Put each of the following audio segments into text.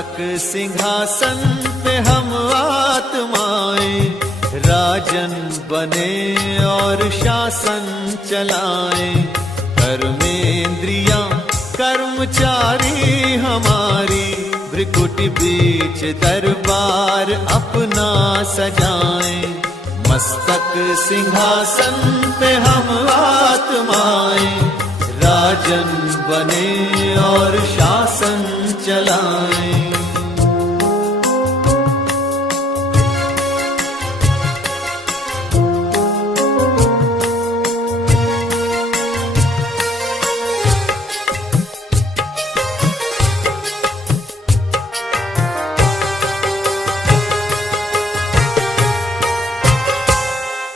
मस्तक सिंहासन पे हम आत्माएं, राजन बने और शासन चलाएं। कर्मेंद्रियां कर्मचारी हमारी, भ्रिकुटी बीच दरबार अपना सजाएं। मस्तक सिंहासन पे हम आत्माएं, राजन बने और शासन चलाएं।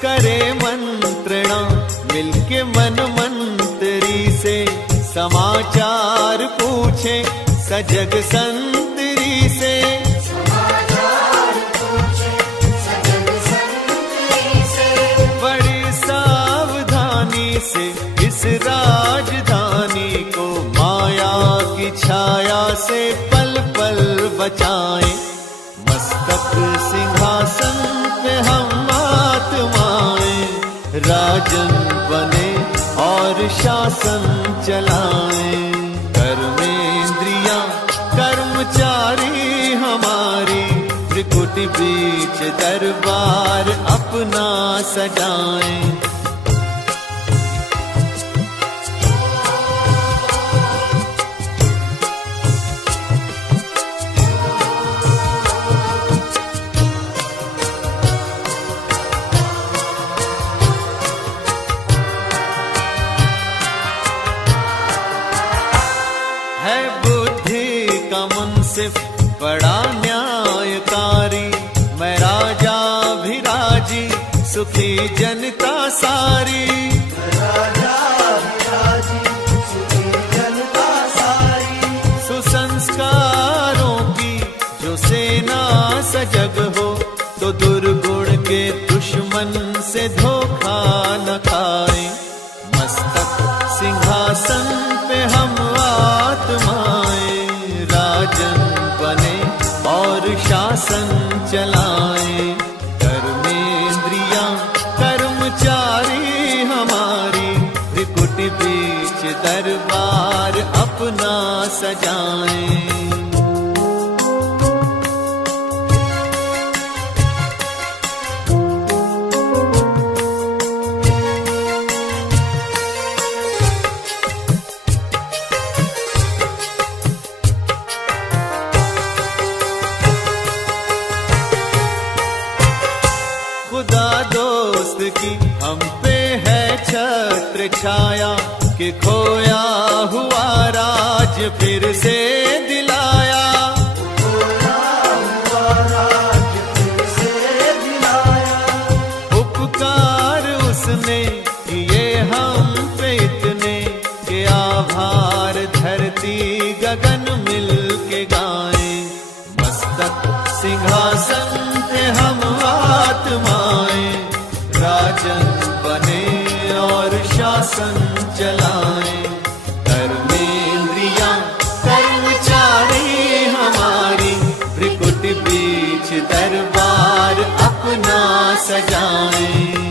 करे मंत्रणा मिलके मन मंत्री से, समाचार पूछे सजग संतरी से। बड़ी सावधानी से इस राजधानी को माया की छाया से पल पल बचाएं। मस्तक सिंहासन पे हम आत्माएं, राजन बने और शासन चलाएं। कर्मेंद्रियां कर्मचारी हमारी, त्रिकुटी बीच दरबार अपना सजाएं। है बुद्धि का मुंसिफ बड़ा न्यायकारी, मैं राजा भी राजी सुखी जनता सारी। सुसंस्कारों की जो सेना सजग हो, तो दुर्गुण के दुश्मन से धोखा न खाए। मस्तक सिंहासन पे हम आत्माएं, राजन बने और शासन चलाएं। कर्मेंद्रियां कर्मचारी हमारी, त्रिकुटी बीच दरबार अपना सजाएं। खुदा दोस्त की हम पे है छत्र छाया, कि खोया हुआ राज फिर से दिलाया। उपकार उसने किए हम पे इतने, कि आभार धरती गगन मिल के गाएं। मस्तक सिंहासन पे हम आत्माएं, राजन बने और शासन चलाएं। कर्मेंद्रियां कर्मचारी हमारी, त्रिकुटी बीच दरबार अपना सजाएं।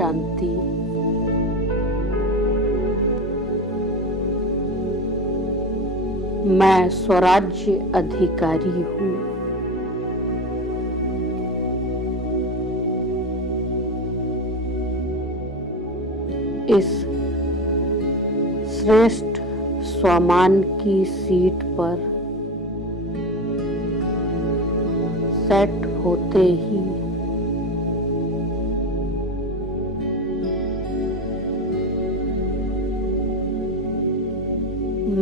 शांति। मैं स्वराज्य अधिकारी हूँ। इस श्रेष्ठ स्वमान की सीट पर सेट होते ही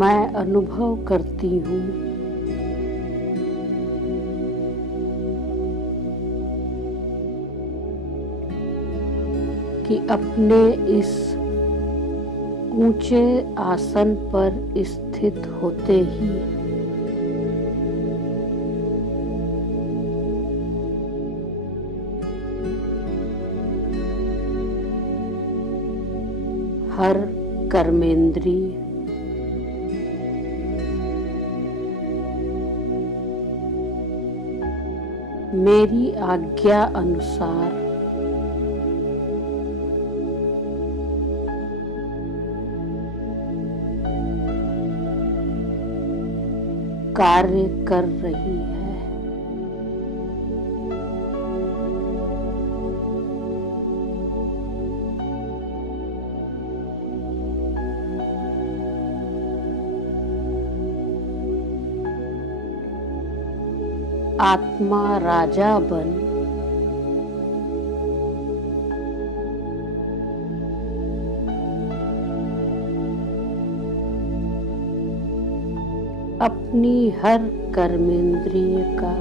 मैं अनुभव करती हूँ कि अपने इस ऊंचे आसन पर स्थित होते ही हर कर्मेंद्रिय मेरी आज्ञा अनुसार कार्य कर रही है। आत्मा राजा बन अपनी हर कर्मेंद्रिय का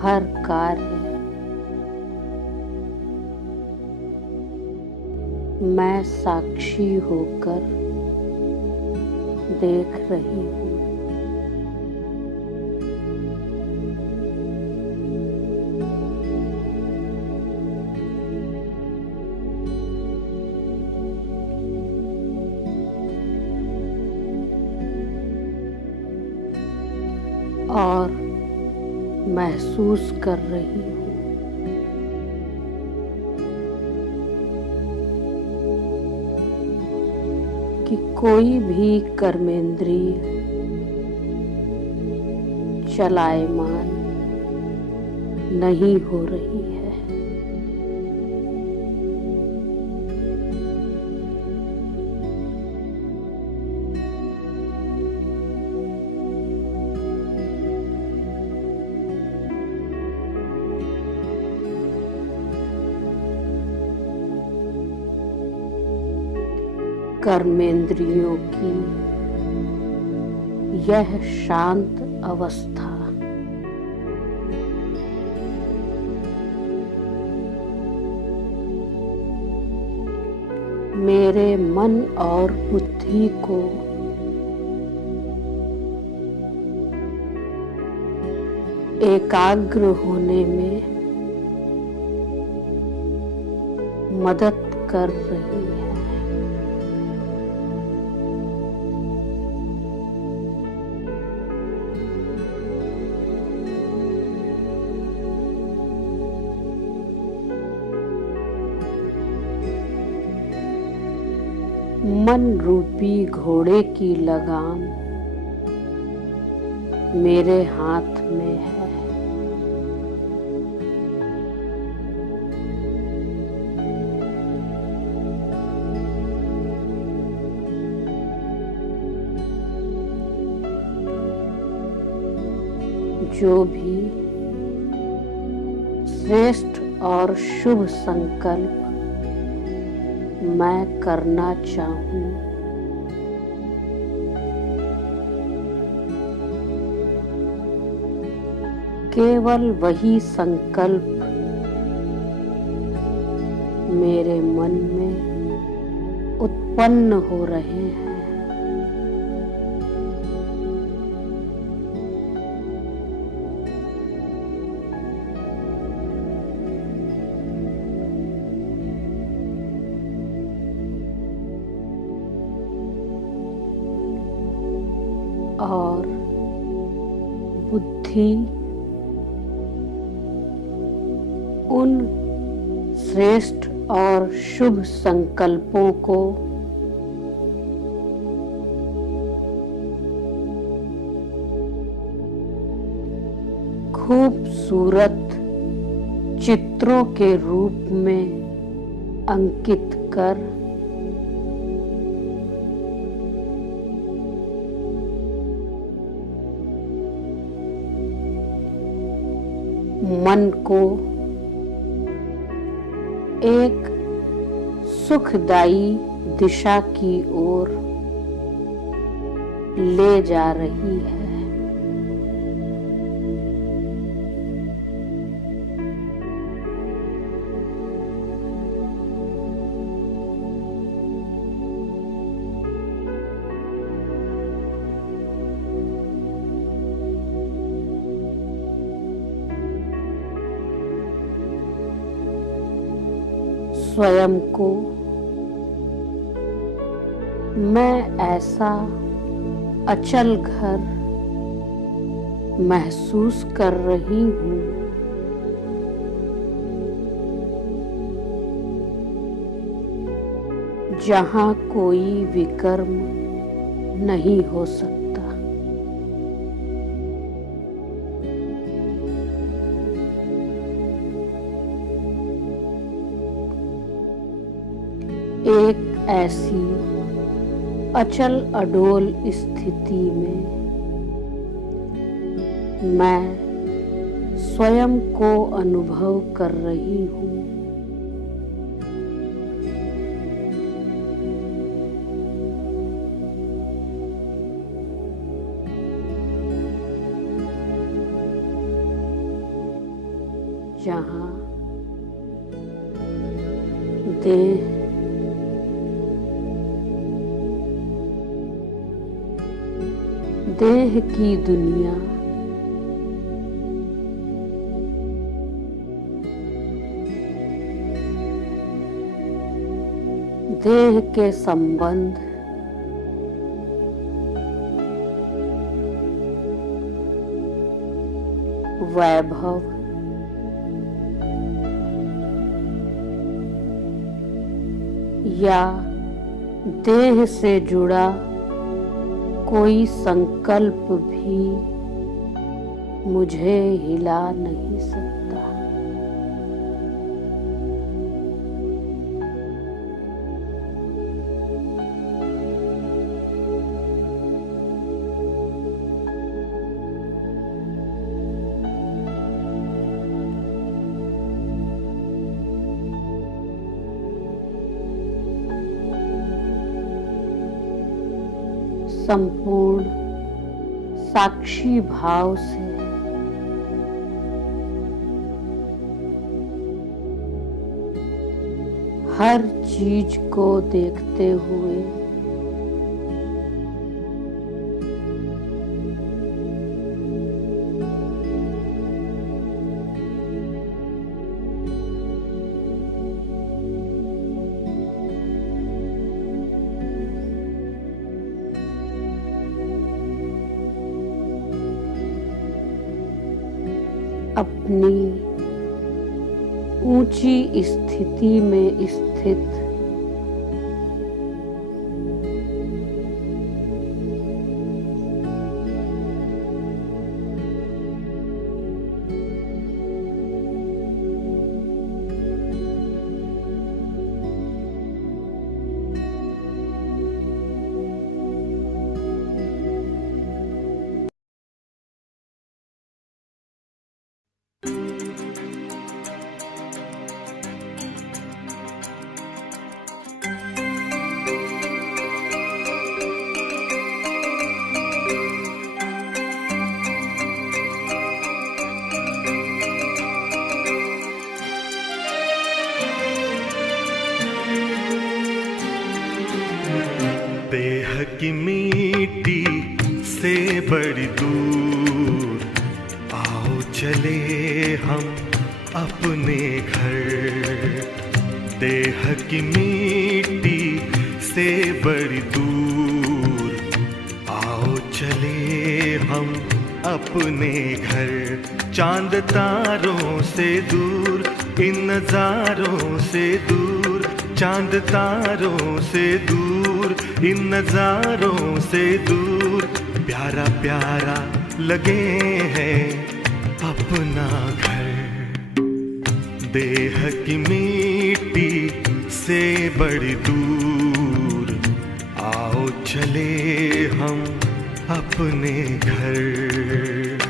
हर कार्य मैं साक्षी होकर देख रही हूँ। और महसूस कर रही हूँ कि कोई भी कर्मेंद्रिय चलायमान नहीं हो रही है। कर्मेंद्रियों की यह शांत अवस्था मेरे मन और बुद्धि को एकाग्र होने में मदद कर रही है। मन रूपी घोड़े की लगाम मेरे हाथ में है। जो भी श्रेष्ठ और शुभ संकल्प मैं करना चाहूं, केवल वही संकल्प मेरे मन में उत्पन्न हो रहे हैं। और बुद्धि उन श्रेष्ठ और शुभ संकल्पों को खूबसूरत चित्रों के रूप में अंकित कर मन को एक सुखदायी दिशा की ओर ले जा रही है। स्वयं को मैं ऐसा अचल घर महसूस कर रही हूँ जहाँ कोई विकर्म नहीं हो सकता। एक ऐसी अचल अडोल स्थिति में मैं स्वयं को अनुभव कर रही हूँ। जहाँ देह की दुनिया देह के संबंध वैभव या देह से जुड़ा कोई संकल्प भी मुझे हिला नहीं सकता। संपूर्ण साक्षी भाव से हर चीज को देखते हुए अपनी ऊंची स्थिति में स्थित देह की मिट्टी से बड़ी दूर आओ चले हम अपने घर। देह की मिट्टी से बड़ी दूर आओ चले हम अपने घर। चांद तारों से दूर इन नजारों से दूर, चांद तारों से दूर, इन नजारों से दूर, प्यारा प्यारा लगे है अपना घर। देह की मिट्टी से बड़ी दूर, आओ चले हम अपने घर।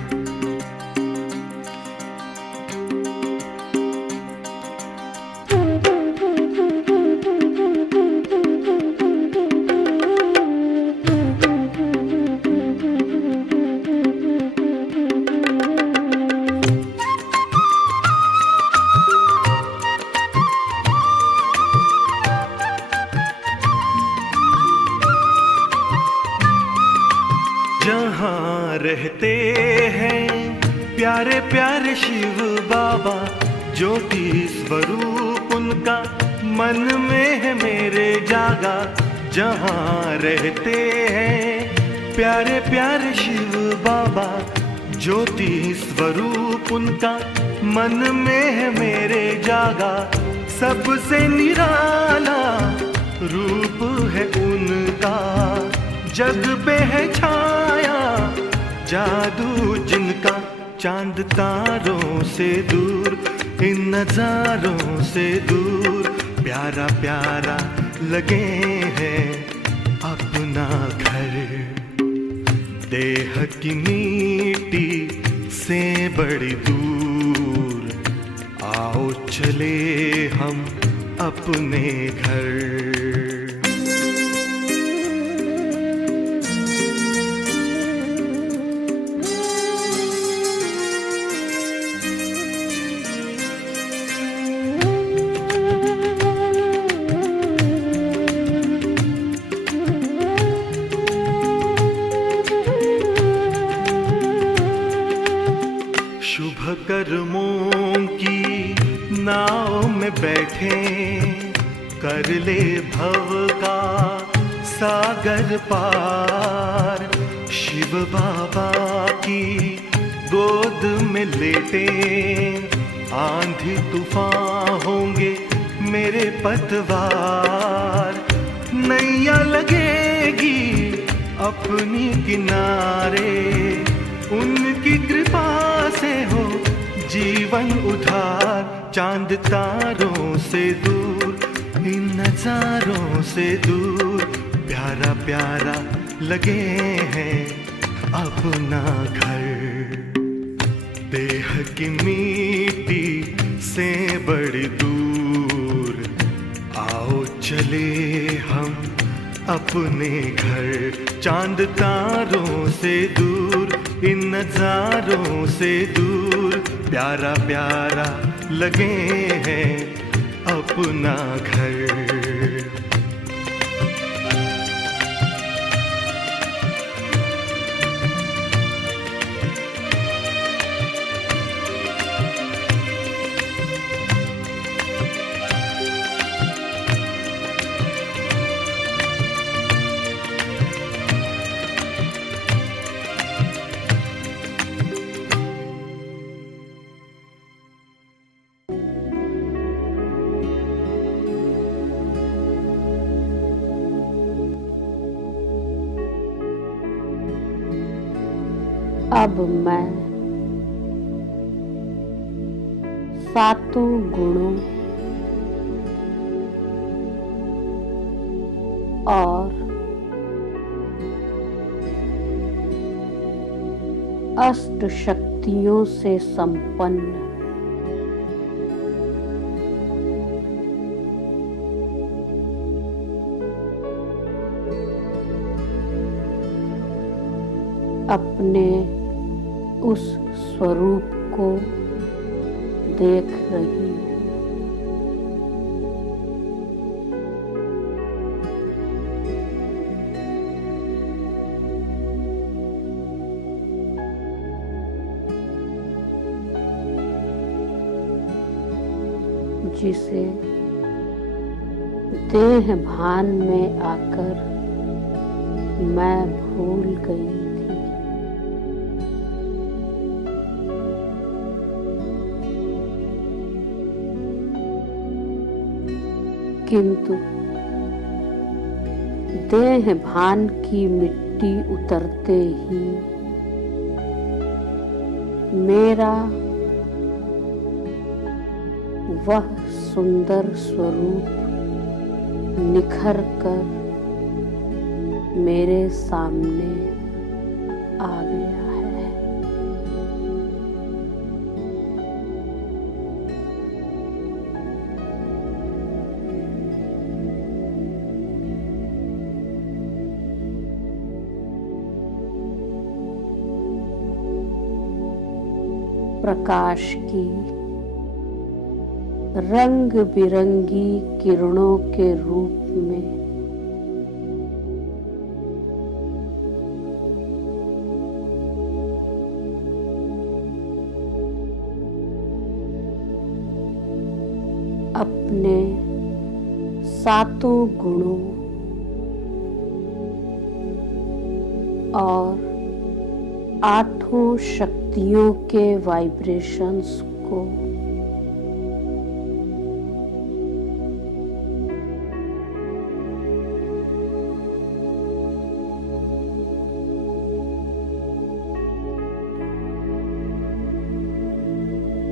जहाँ रहते हैं प्यारे प्यारे शिव बाबा, ज्योति स्वरूप उनका मन में है मेरे जागा। जहाँ रहते हैं प्यारे प्यारे शिव बाबा, ज्योति स्वरूप उनका मन में है मेरे जागा। सबसे निराला रूप है उनका, जग पे है छाया जादू जिनका। चांद तारों से दूर, इन नजारों से दूर, प्यारा प्यारा लगे है अपना घर। देह की मिट्टी से बड़ी दूर, आओ चले हम अपने घर। शुभ कर्मों की नाव में बैठे, कर ले भव का सागर पार। शिव बाबा की गोद में लेटे, आंधी तूफान होंगे मेरे पतवार। नैया लगेगी अपनी किनारे, उनकी कृपा से हो जीवन उधार। चांद तारों से दूर, इन नजारों से दूर, प्यारा प्यारा लगे हैं अपना घर। देह की मिट्टी से बड़ी दूर, आओ चले हम अपने घर। चांद तारों से दूर, इन नजारों से दूर, प्यारा प्यारा लगे हैं अपना घर। अब मैं सातों गुणों और अष्ट शक्तियों से संपन्न अपने उस स्वरूप को देख रही हूँ। जिसे देह भान में आकर मैं भूल गई थी। किंतु देह भान की मिट्टी उतरते ही मेरा वह सुंदर स्वरूप निखर कर मेरे सामने आ गया है। प्रकाश की रंग बिरंगी किरणों के रूप में अपने सातों गुणों और आठों शक्तियों के वाइब्रेशंस को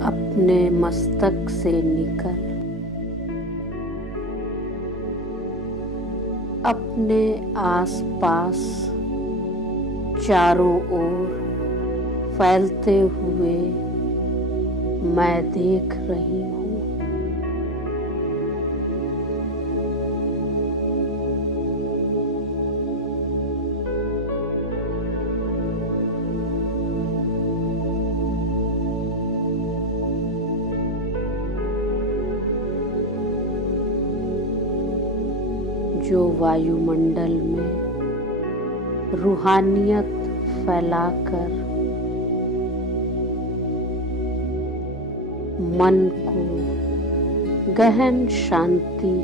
अपने मस्तक से निकल अपने आसपास चारों ओर फैलते हुए मैं देख रही हूँ। जो वायुमंडल में रूहानियत फैलाकर मन को गहन शांति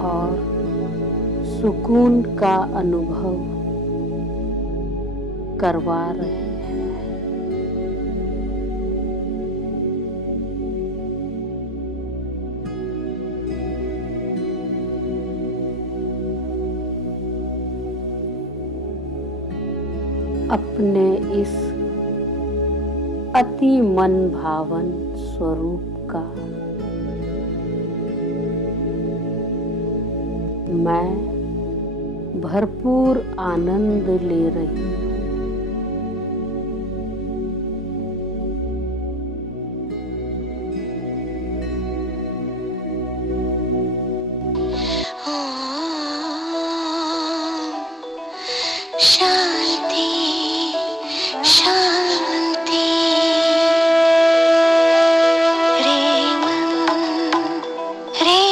और सुकून का अनुभव करवा रहे हैं। अपने इस अति मन भावन स्वरूप का मैं भरपूर आनंद ले रही हूँ। शांति शांति रे मन रे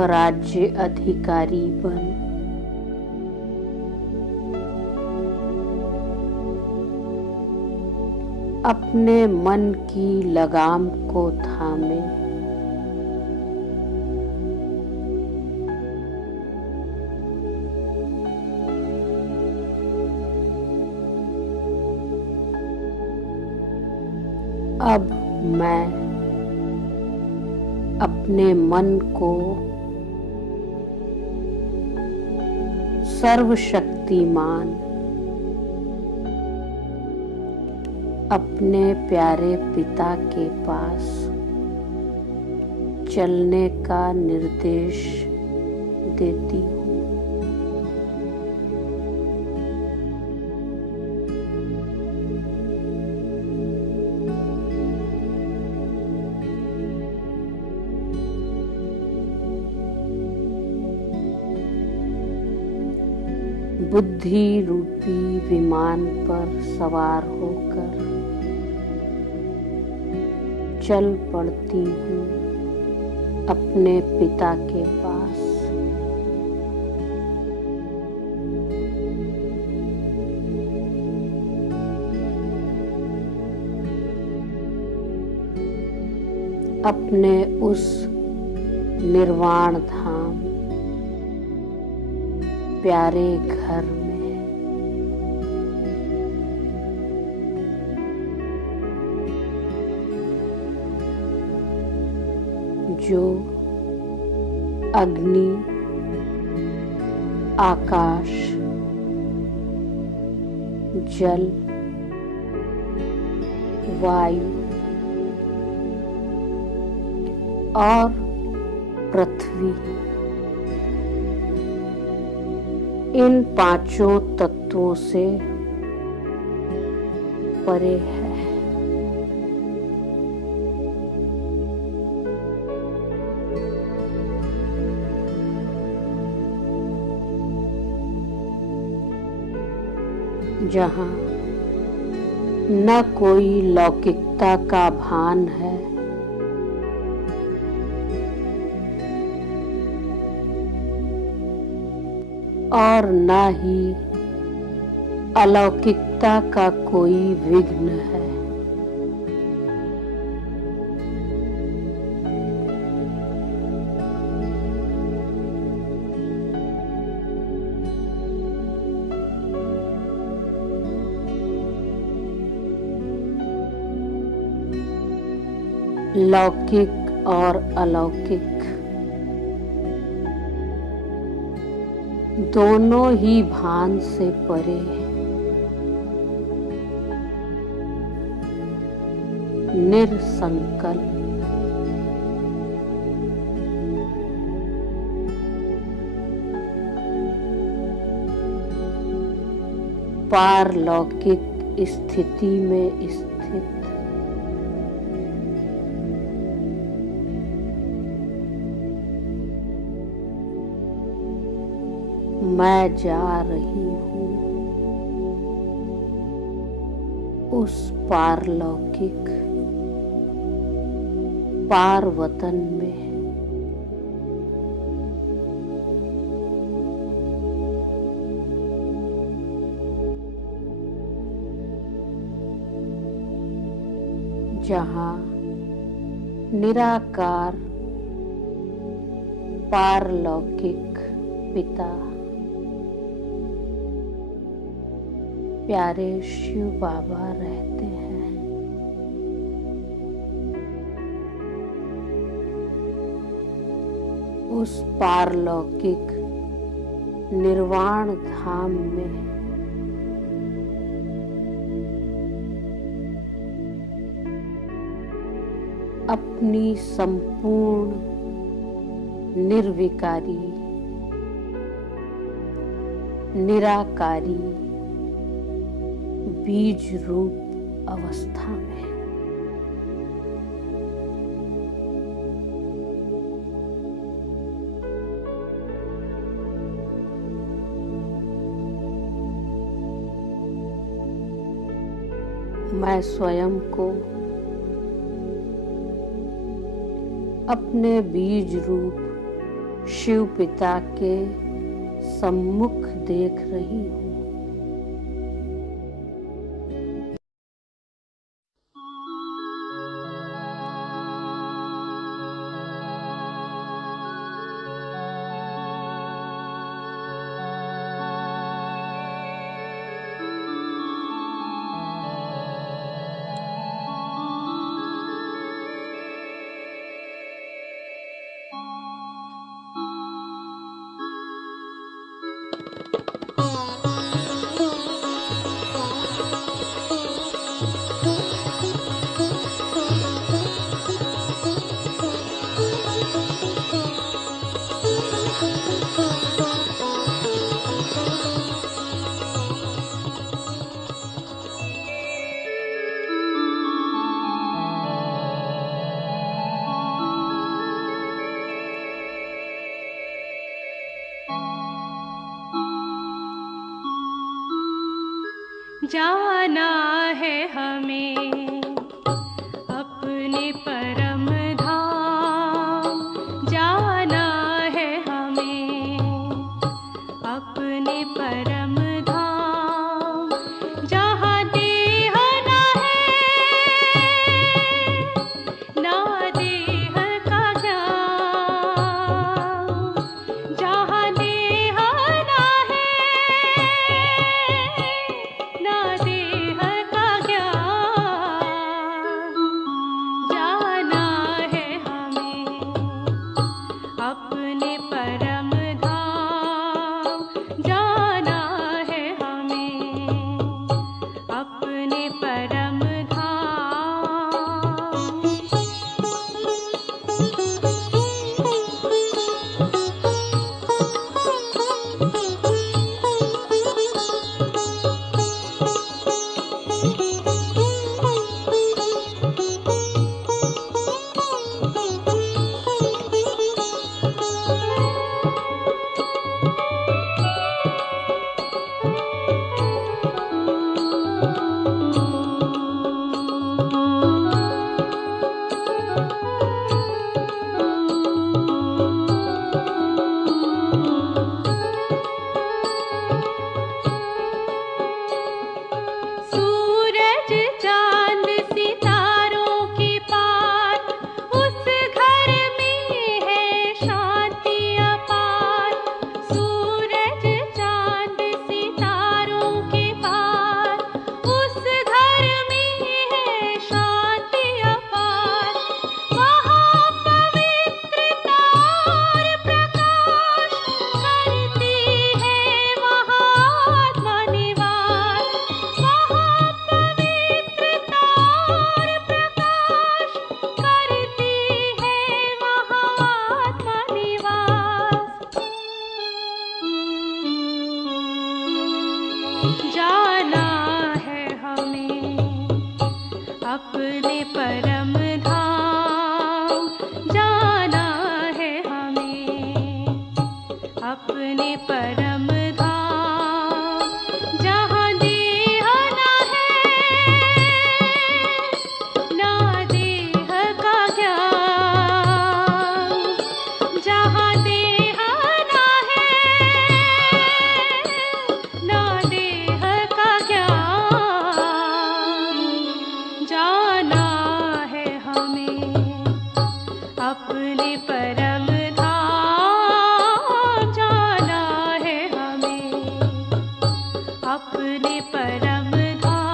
राज्य अधिकारी बन अपने मन की लगाम को थामे अब मैं अपने मन को सर्वशक्तिमान अपने प्यारे पिता के पास चलने का निर्देश देती हूँ। बुद्धि रूपी विमान पर सवार होकर चल पड़ती हूँ अपने पिता के पास। अपने उस निर्वाण धाम प्यारे घर में जो अग्नि, आकाश, जल, वायु और पृथ्वी, इन पांचों तत्वों से परे है। जहाँ न कोई लौकिकता का भान है और न ही अलौकिकता का कोई विघ्न है। लौकिक और अलौकिक दोनों ही भान से परे हैं। निरसंकल्प पारलौकिक स्थिति में स्थित मैं जा रही हूँ उस पारलौकिक पारवतन में। जहाँ निराकार पारलौकिक पिता प्यारे शिव बाबा रहते हैं। उस पारलौकिक निर्वाण धाम में अपनी संपूर्ण निर्विकारी निराकारी बीज रूप अवस्था में मैं स्वयं को अपने बीज रूप शिव पिता के सम्मुख देख रही हूँ। जाना है हमें अपने परम धाम, जाना है हमें अपने परम धाम, जहाँ देह ना है ना देह का ज्ञान, जहाँ देह ना है ना देह का ज्ञान, जाना है हमें अपने परम धाम, जाना है हमें अपने परम सूरज चांद सितारों के पार, उस घर में है शांति अपार। सूरज चांद सितारों के पार, उस घर में है शांति अपार। वहाँ पवित्रता और प्रकाश करती है महात्मा निवास। वहाँ पवित्रता और प्रकाश करती है महात्मा निवास। जाना है हमें अपने परम धाम, जाना है हमें अपने परम धाम, जहाँ देह ना है ना देह का ज्ञान, जहाँ देह ना है ना देह का ज्ञान, जाना है हमें अपने परम धाम, जाना है हमें अपने परम धाम।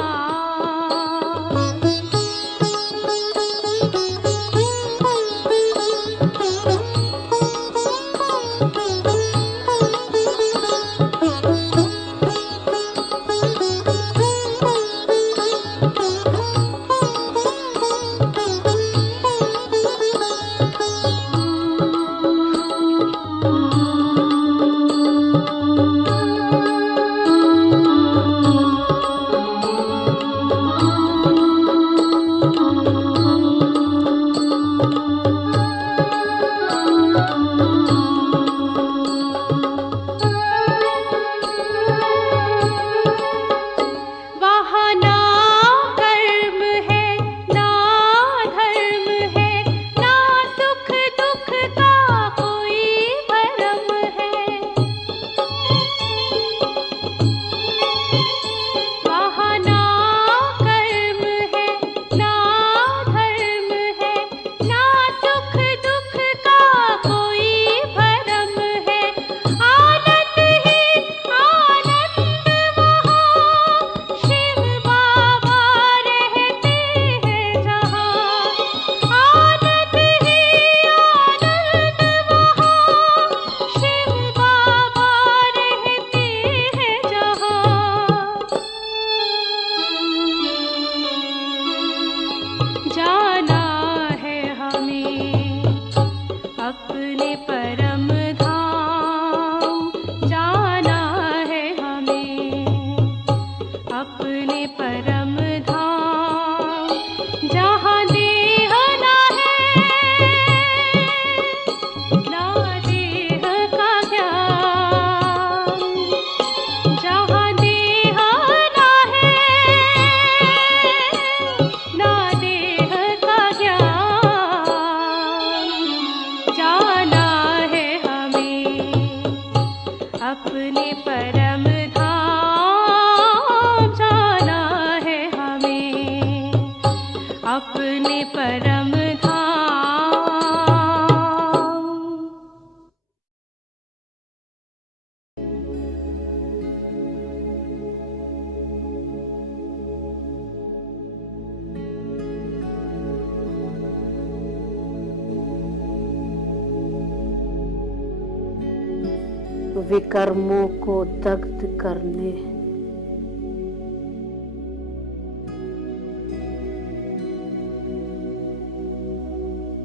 विकर्मों को दग्ध करने,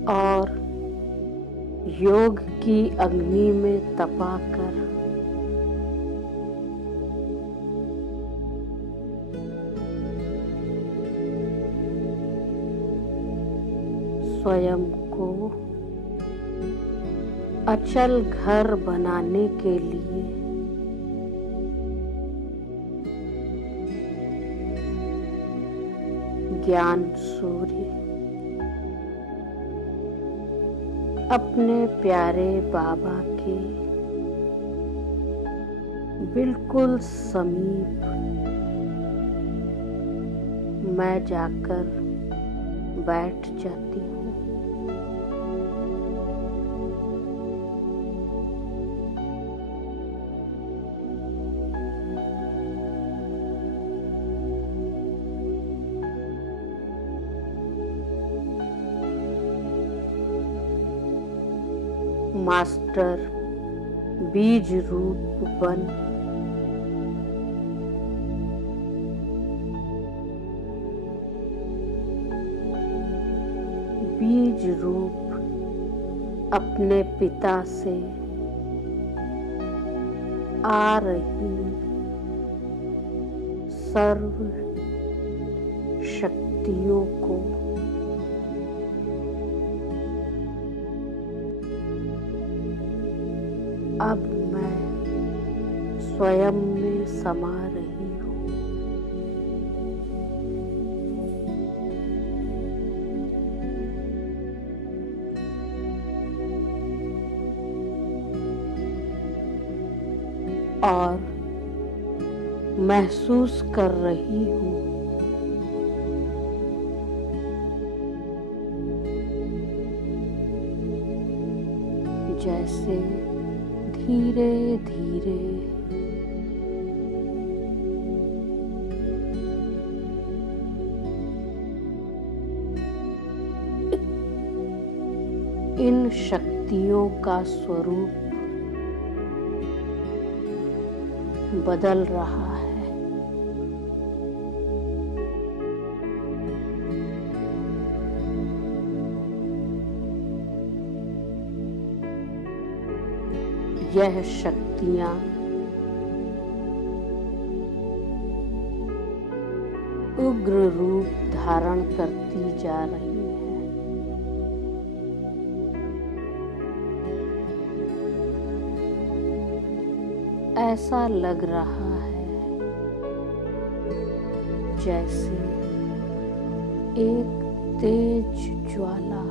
और योग की अग्नि में तपाकर स्वयं को अचल घर बनाने के लिए ज्ञान सूर्य अपने प्यारे बाबा के बिल्कुल समीप मैं जाकर बैठ जाती हूँ। मास्टर बीज रूप बन बीज रूप अपने पिता से आ रही सर्व शक्तियों को अब मैं स्वयं में समा रही हूँ। और महसूस कर रही हूँ जैसे धीरे धीरे इन शक्तियों का स्वरूप बदल रहा है। यह शक्तियां उग्र रूप धारण करती जा रही हैं। ऐसा लग रहा है जैसे एक तेज ज्वाला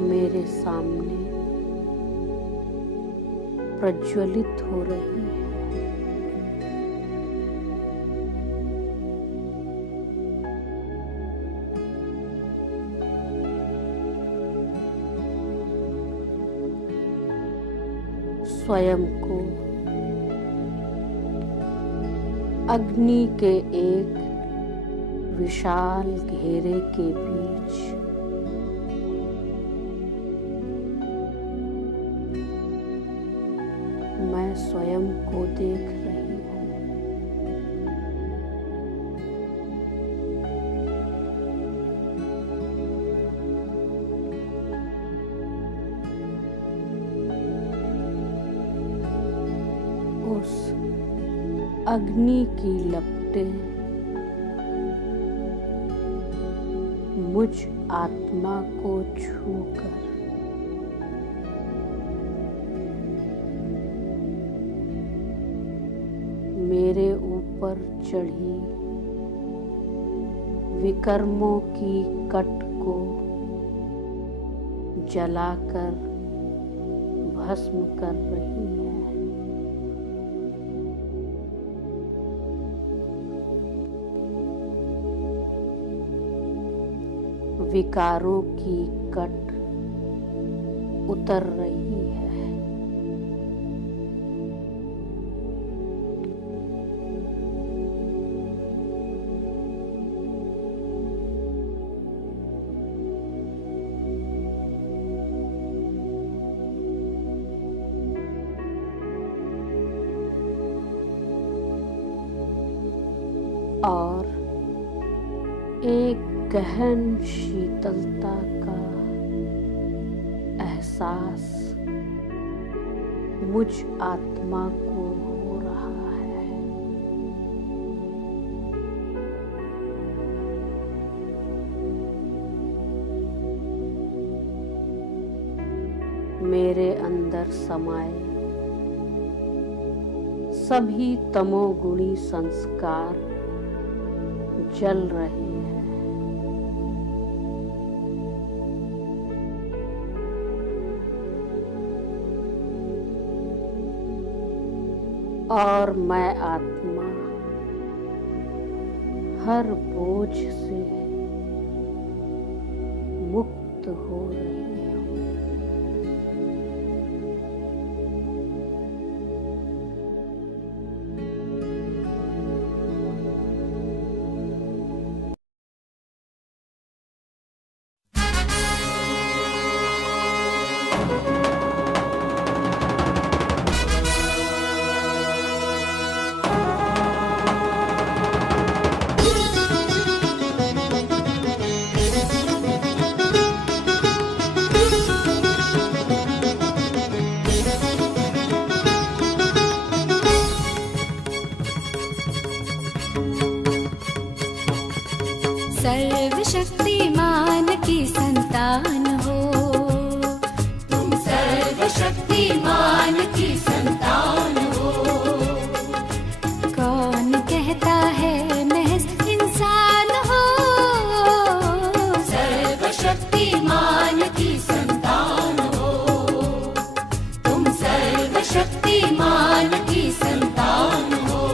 मेरे सामने प्रज्वलित हो रही है। स्वयं को अग्नि के एक विशाल घेरे के बीच मैं स्वयं को देख रही हूँ। उस अग्नि की लपटें मुझ आत्मा को छूकर मेरे ऊपर चढ़ी विकर्मों की कट को जलाकर भस्म कर रही है। विकारों की कट उतर रही है। और एक गहन शीतलता का एहसास मुझ आत्मा को हो रहा है। मेरे अंदर समाये सभी तमोगुणी संस्कार जल रहे हैं। और मैं आत्मा हर बोझ से मुक्त हो रही हूँ। सर्वशक्तिमान की संतान हो, तुम सर्वशक्तिमान की संतान हो। कौन कहता है महज इंसान हो, सर्वशक्तिमान की संतान हो, तुम सर्वशक्तिमान की संतान हो।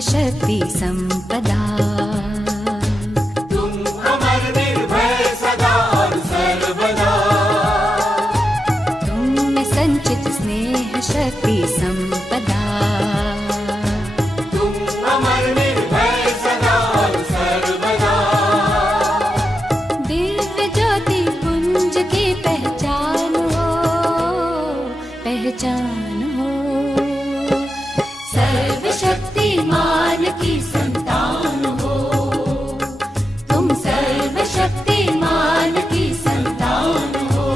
शक्ति संपदा, तुम अमर निर्भय सदा और सर्वदा। तुम में संचित स्नेह शक्ति संपदा, तुम अमर निर्भय सदा और सर्वदा। दिव्य ज्योति पुंज की पहचान हो, पहचान हो। सर्वशक्तिमान की संतान हो, तुम सर्वशक्तिमान की संतान हो।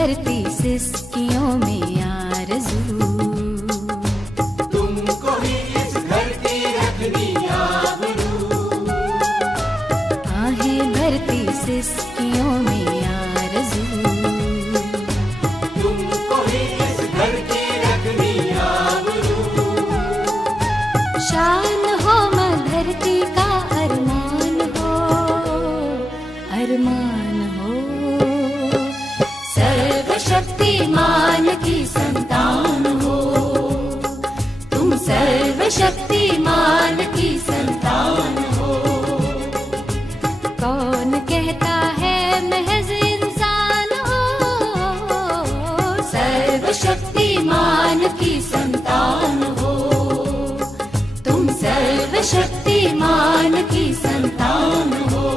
भरती सिसकियों में आरज़ू, तुमको ही इस घर की रखनी आबरू। आहें भरती सिसकियों में आरज़ू, तुमको ही इस घर की रखनी आबरू। शान हो मां धरती का अरमान हो, अरमान हो। सर्वशक्तिमान की संतान हो, तुम सर्वशक्तिमान की संतान हो। कौन कहता है महज इंसान हो, सर्वशक्तिमान की संतान हो, तुम सर्वशक्तिमान की संतान हो।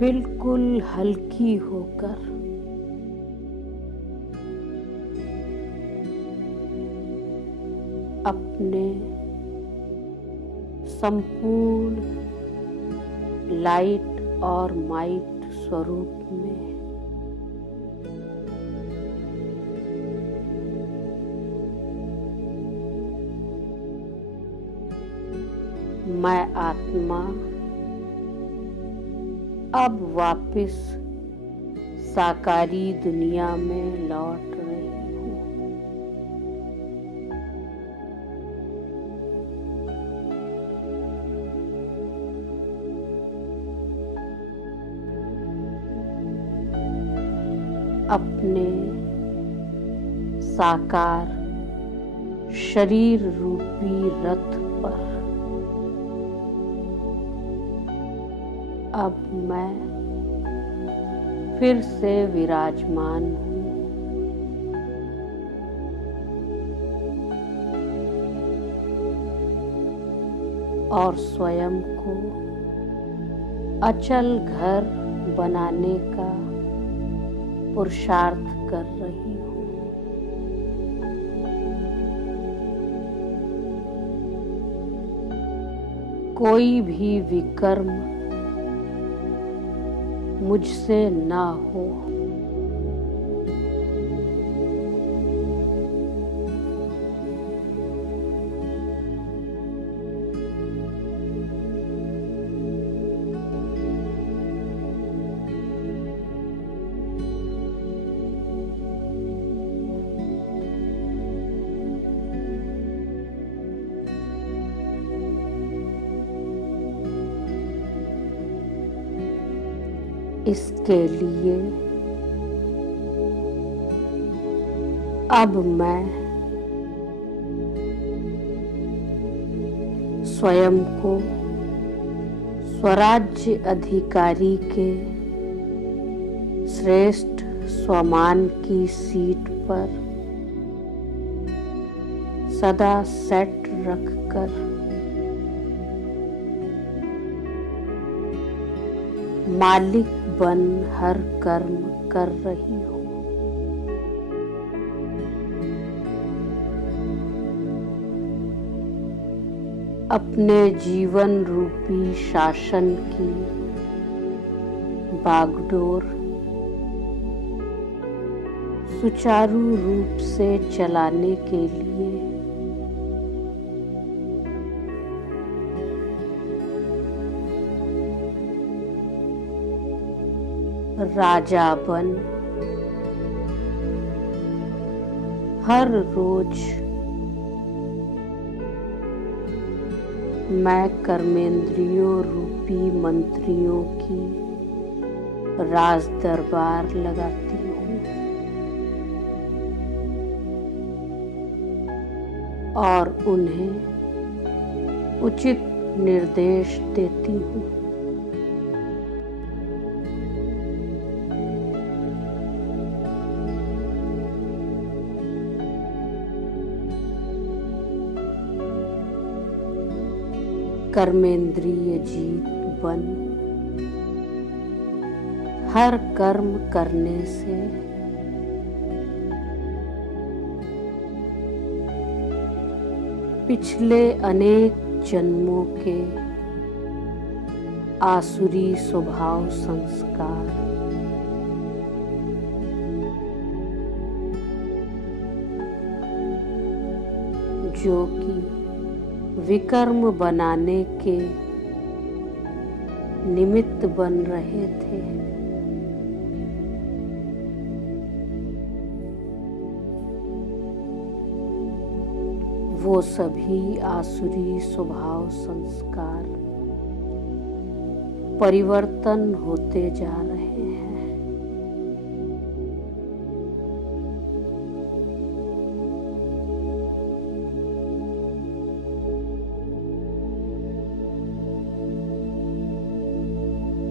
बिल्कुल हल्की होकर अपने संपूर्ण लाइट और माइट स्वरूप में मैं आत्मा अब वापिस साकारी दुनिया में लौट रही हूँ। अपने साकार शरीर रूपी रथ पर अब मैं फिर से विराजमान हूँ। और स्वयं को अचल घर बनाने का पुरुषार्थ कर रही हूँ। कोई भी विकर्म मुझसे ना हो। इसके लिए अब मैं स्वयं को स्वराज्य अधिकारी के श्रेष्ठ स्वमान की सीट पर सदा सेट रखकर मालिक बन हर कर्म कर रही हूँ। अपने जीवन रूपी शासन की बागडोर सुचारू रूप से चलाने के लिए राजा बन हर रोज मैं कर्मेंद्रियों रूपी मंत्रियों की राज दरबार लगाती हूँ और उन्हें उचित निर्देश देती हूँ। कर्मेंद्रिय जीत बन हर कर्म करने से पिछले अनेक जन्मों के आसुरी स्वभाव संस्कार जो कि विकर्म बनाने के निमित्त बन रहे थे, वो सभी आसुरी स्वभाव संस्कार परिवर्तन होते जा रहे हैं।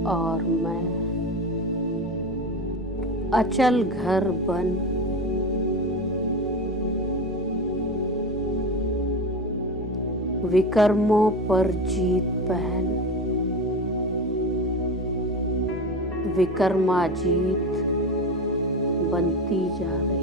और मैं अचल घर बन विकर्मों पर जीत पहन विकर्माजीत बनती जा रही।